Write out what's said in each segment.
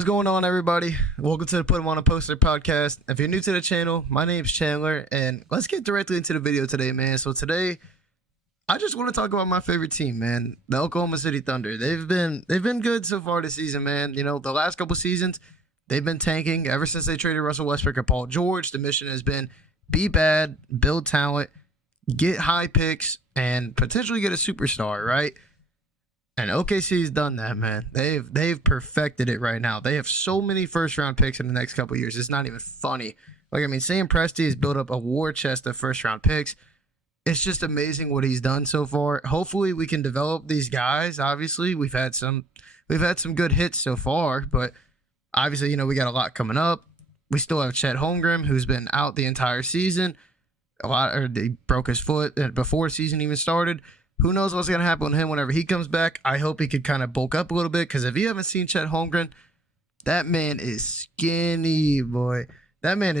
What's going on, everybody? Welcome to the Put 'em on a Poster podcast. If you're new to the channel, my name's Chandler, and let's get directly into the video today, man. So today, I just want to talk about my favorite team, man, the Oklahoma City Thunder. They've been good so far this season, man. You know, the last couple seasons, they've been tanking ever since they traded Russell Westbrook and Paul George. The mission has been be bad, build talent, get high picks, and potentially get a superstar, right? And OKC's done that, man. They've perfected it right now. They have so many first round picks in the next couple of years. It's not even funny. Like, I mean, Sam Presti has built up a war chest of first round picks. It's just amazing what he's done so far. Hopefully we can develop these guys. Obviously, we've had some good hits so far, but obviously, you know, we got a lot coming up. We still have Chet Holmgren, who's been out the entire season. He broke his foot before the season even started. Who knows what's going to happen with him whenever he comes back. I hope he could kind of bulk up a little bit, because if you haven't seen Chet Holmgren, that man is skinny, boy. That man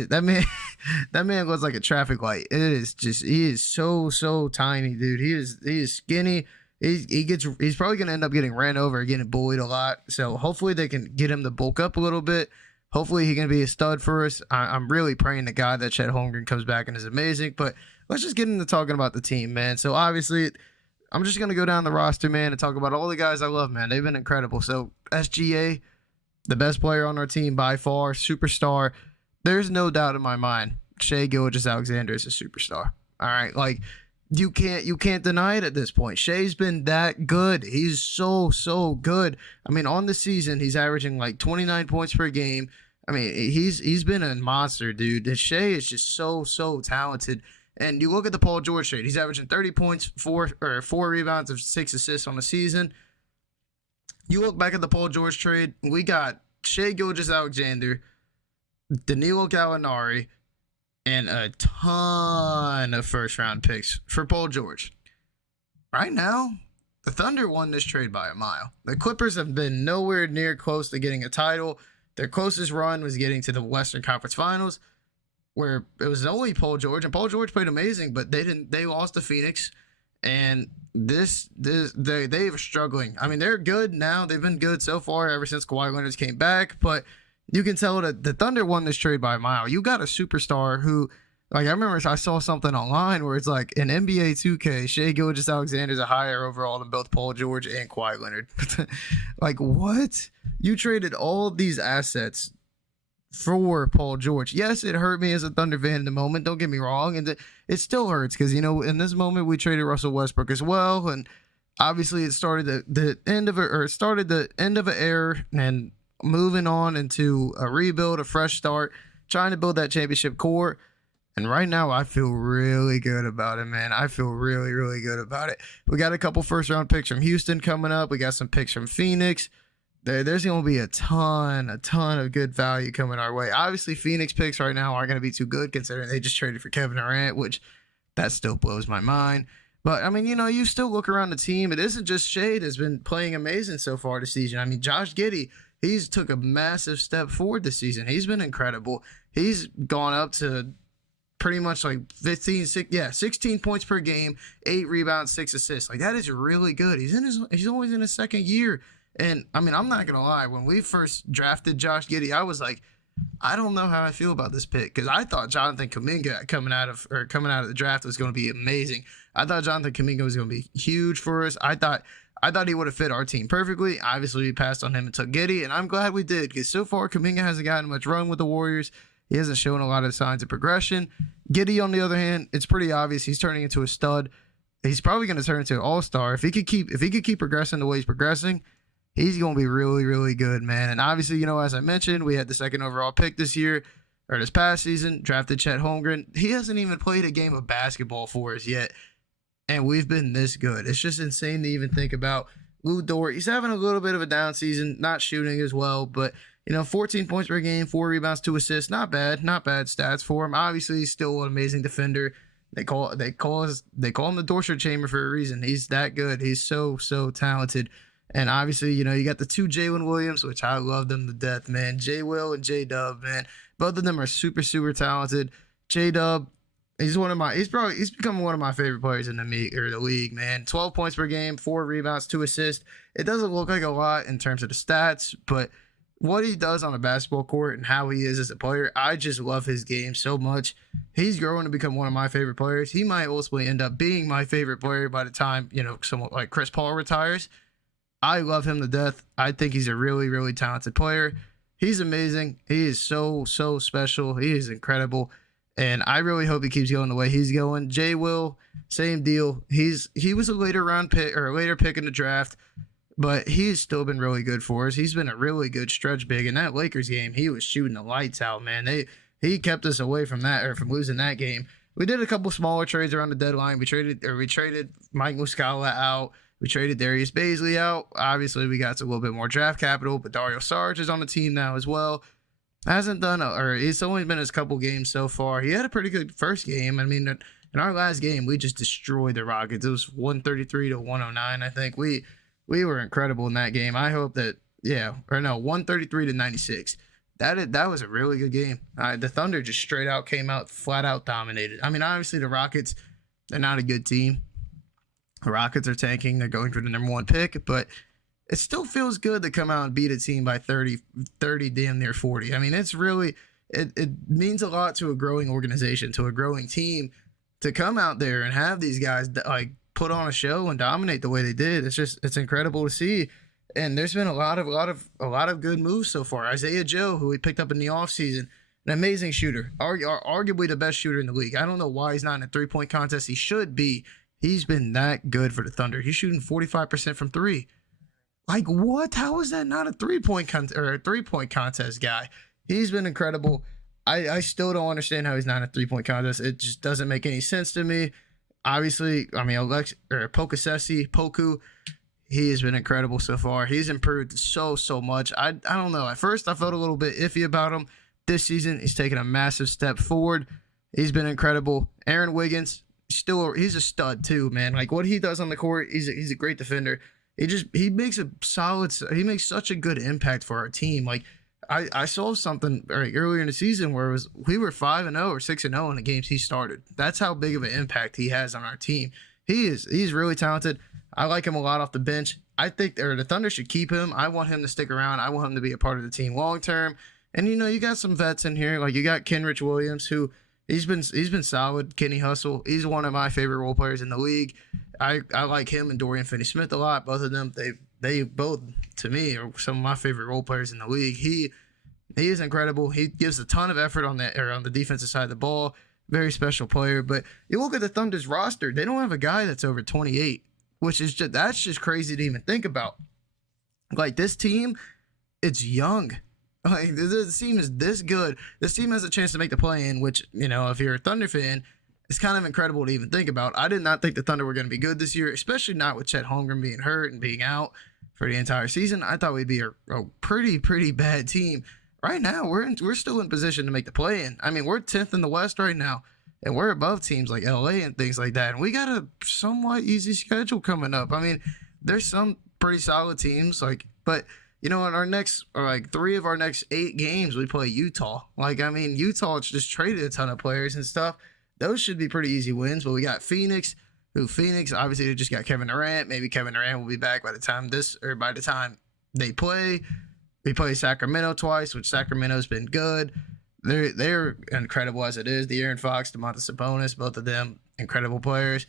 looks like a traffic light. It is just, he is so tiny, dude. He is skinny. He's probably going to end up getting ran over, getting bullied a lot. So hopefully they can get him to bulk up a little bit. Hopefully he can be a stud for us. I'm really praying to God that Chet Holmgren comes back and is amazing. But let's just get into talking about the team, man. So obviously, I'm just going to go down the roster, man, and talk about all the guys I love, man. They've been incredible. So, SGA, the best player on our team by far, superstar. There's no doubt in my mind, Shai Gilgeous-Alexander is a superstar. All right? Like, you can't deny it at this point. Shai's been that good. He's so good. I mean, on the season, he's averaging like 29 points per game. I mean, he's been a monster, dude. And Shai is just so talented. And you look at the Paul George trade, he's averaging 30 points, four rebounds, of 6 assists on the season. You look back at the Paul George trade, we got Shai Gilgeous-Alexander, Danilo Gallinari, and a ton of first-round picks for Paul George. Right now, the Thunder won this trade by a mile. The Clippers have been nowhere near close to getting a title. Their closest run was getting to the Western Conference Finals, where it was only Paul George, and Paul George played amazing, but they lost to Phoenix, and they were struggling. I mean, they're good now. They've been good so far ever since Kawhi Leonard came back, but you can tell that the Thunder won this trade by a mile. You got a superstar who, like, I remember I saw something online where it's like in NBA 2K, Shai Gilgeous-Alexander is a higher overall than both Paul George and Kawhi Leonard. Like, what? You traded all of these assets for Paul George. Yes, it hurt me as a Thunder fan in the moment. Don't get me wrong, and it still hurts because, you know, in this moment we traded Russell Westbrook as well, and obviously it started the end of an era and moving on into a rebuild, a fresh start, trying to build that championship core. And right now, I feel really good about it, man. I feel really good about it. We got a couple first-round picks from Houston coming up. We got some picks from Phoenix. There's going to be a ton of good value coming our way. Obviously, Phoenix picks right now aren't going to be too good considering they just traded for Kevin Durant, which that still blows my mind. But, I mean, you know, you still look around the team. It isn't just Shai that's been playing amazing so far this season. I mean, Josh Giddey, he's took a massive step forward this season. He's been incredible. He's gone up to pretty much like 16 points per game, 8 rebounds, 6 assists. Like, that is really good. He's always in his second year. And, I mean, I'm not going to lie. When we first drafted Josh Giddey, I was like, I don't know how I feel about this pick, because I thought Jonathan Kuminga coming out of the draft was going to be amazing. I thought Jonathan Kuminga was going to be huge for us. I thought he would have fit our team perfectly. Obviously, we passed on him and took Giddey, and I'm glad we did, because so far Kuminga hasn't gotten much run with the Warriors. He hasn't shown a lot of signs of progression. Giddey, on the other hand, it's pretty obvious he's turning into a stud. He's probably going to turn into an all-star if he could keep progressing the way he's progressing. He's going to be really good, man. And obviously, you know, as I mentioned, we had the second overall pick this past season, drafted Chet Holmgren. He hasn't even played a game of basketball for us yet, and we've been this good. It's just insane to even think about. Lou Dort, he's having a little bit of a down season, not shooting as well, but, you know, 14 points per game, 4 rebounds, 2 assists, not bad stats for him. Obviously, he's still an amazing defender. They call him the Dorset Chamber for a reason. He's that good. He's so talented. And obviously, you know, you got the 2 Jalen Williams, which I love them to death, man. J Will and J Dub, man. Both of them are super talented. J Dub, he's becoming one of my favorite players in the league, man. 12 points per game, 4 rebounds, 2 assists. It doesn't look like a lot in terms of the stats, but what he does on a basketball court and how he is as a player, I just love his game so much. He's growing to become one of my favorite players. He might ultimately end up being my favorite player by the time, someone like Chris Paul retires. I love him to death. I think he's a really, really talented player. He's amazing. He is so, so special. He is incredible. And I really hope he keeps going the way he's going. Jay Will, same deal. He was a later round pick or a later pick in the draft, but he's still been really good for us. He's been a really good stretch big. In that Lakers game, he was shooting the lights out, man. He kept us away from that or from losing that game. We did a couple smaller trades around the deadline. We traded Mike Muscala out. We traded Darius Bazley out. Obviously, we got a little bit more draft capital, but Dario Saric is on the team now as well. Hasn't done, or it's only been his couple games so far. He had a pretty good first game. I mean, in our last game, we just destroyed the Rockets. It was 133 to 109. I think we were incredible in that game. I hope that, 133 to 96. That was a really good game. The Thunder just straight out came out, flat out dominated. I mean, obviously the Rockets, they're not a good team. The Rockets are tanking. They're going for the number 1 pick, but it still feels good to come out and beat a team by 30, damn near 40. I mean, it's really, it means a lot to a growing organization, to a growing team, to come out there and have these guys like put on a show and dominate the way they did. It's incredible to see. And there's been a lot of good moves so far. Isaiah Joe, who we picked up in the offseason, an amazing shooter, arguably the best shooter in the league. I don't know why he's not in a 3-point contest. He should be. He's been that good for the Thunder. He's shooting 45% from 3. Like, what? How is that not a 3-point contest guy? He's been incredible. I still don't understand how he's not a 3-point contest. It just doesn't make any sense to me. Obviously, I mean, Poku, he has been incredible so far. He's improved so much. I don't know. At first, I felt a little bit iffy about him. This season, he's taken a massive step forward. He's been incredible. Aaron Wiggins, he's a stud too, man. Like what he does on the court, he's a great defender. He makes such a good impact for our team. Like I saw something earlier in the season where we were 5-0 or 6-0 in the games he started. That's how big of an impact he has on our team. He's really talented. I like him a lot off the bench. I think the Thunder should keep him. I want him to stick around. I want him to be a part of the team long term. And you got some vets in here, like you got Kenrich Williams, who he's been solid. Kenny Hustle, he's one of my favorite role players in the league. I like him and Dorian Finney-Smith a lot. Both of them, they both to me are some of my favorite role players in the league. He is incredible. He gives a ton of effort on the defensive side of the ball. Very special player. But you look at the Thunder's roster, they don't have a guy that's over 28, which is that's just crazy to even think about. Like this team, it's young. Like this team is this good. This team has a chance to make the play-in, which, if you're a Thunder fan, it's kind of incredible to even think about. I did not think the Thunder were going to be good this year, especially not with Chet Holmgren being hurt and being out for the entire season. I thought we'd be a pretty bad team. Right now, we're still in position to make the play-in. I mean, we're 10th in the West right now, and we're above teams like LA and things like that. And we got a somewhat easy schedule coming up. I mean, there's some pretty solid teams, but in our next, 3 of our next 8 games, we play Utah. Utah just traded a ton of players and stuff. Those should be pretty easy wins. But we got Phoenix, obviously, they just got Kevin Durant. Maybe Kevin Durant will be back by the time they play. We play Sacramento twice, which Sacramento's been good. They're incredible as it is. De'Aaron Fox, Domantas Sabonis, both of them incredible players.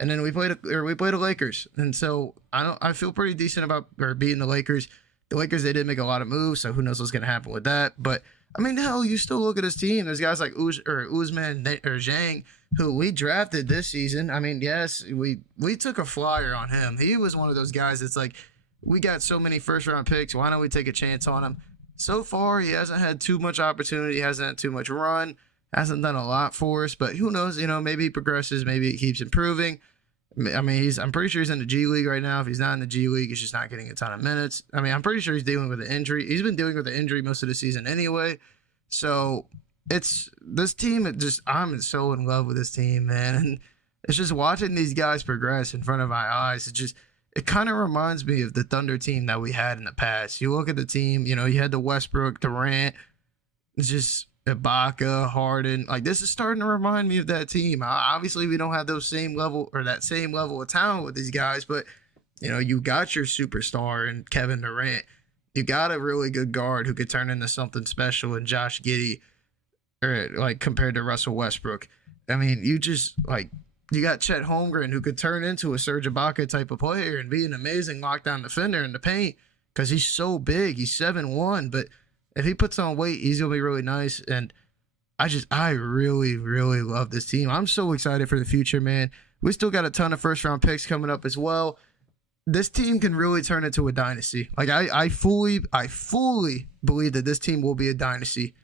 And then we played the Lakers. And so I feel pretty decent about beating the Lakers. The Lakers, they did make a lot of moves, so who knows what's going to happen with that. But, I mean, hell, you still look at his team. There's guys like Usman or Zhang, who we drafted this season. I mean, yes, we took a flyer on him. He was one of those guys that's like, we got so many first-round picks. Why don't we take a chance on him? So far, he hasn't had too much opportunity, hasn't had too much run, hasn't done a lot for us. But who knows? Maybe he progresses. Maybe he keeps improving. I mean, I'm pretty sure he's in the G League right now. If he's not in the G League, he's just not getting a ton of minutes. I mean, I'm pretty sure he's dealing with an injury. He's been dealing with an injury most of the season anyway. So it's this team. I'm so in love with this team, man. And it's just watching these guys progress in front of my eyes. It kind of reminds me of the Thunder team that we had in the past. You look at the team, you had the Westbrook, Durant, it's just Ibaka, Harden. Like, this is starting to remind me of that team. Obviously, we don't have that same level of talent with these guys, but, you got your superstar and Kevin Durant. You got a really good guard who could turn into something special in Josh Giddey, or like compared to Russell Westbrook. I mean, you got Chet Holmgren who could turn into a Serge Ibaka type of player and be an amazing lockdown defender in the paint because he's so big. He's 7'1", but if he puts on weight, he's gonna be really nice. And I really, really love this team. I'm so excited for the future, man. We still got a ton of first round picks coming up as well. This team can really turn into a dynasty. Like I fully believe that this team will be a dynasty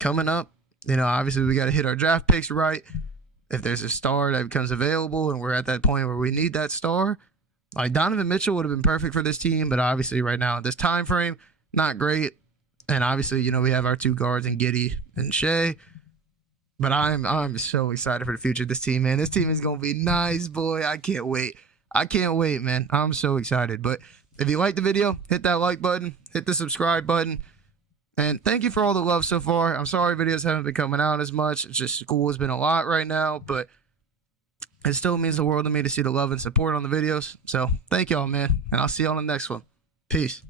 coming up. You know, obviously we got to hit our draft picks right. If there's a star that becomes available and we're at that point where we need that star, like Donovan Mitchell would have been perfect for this team, but obviously right now at this time frame, not great. And obviously, you know, we have our two guards in Giddey and Shea. But I'm so excited for the future of this team, man. This team is gonna be nice, boy. I can't wait. I can't wait, man. I'm so excited. But if you liked the video, hit that like button, hit the subscribe button. And thank you for all the love so far. I'm sorry videos haven't been coming out as much. It's just school has been a lot right now, but it still means the world to me to see the love and support on the videos. So thank y'all, man. And I'll see you on the next one. Peace.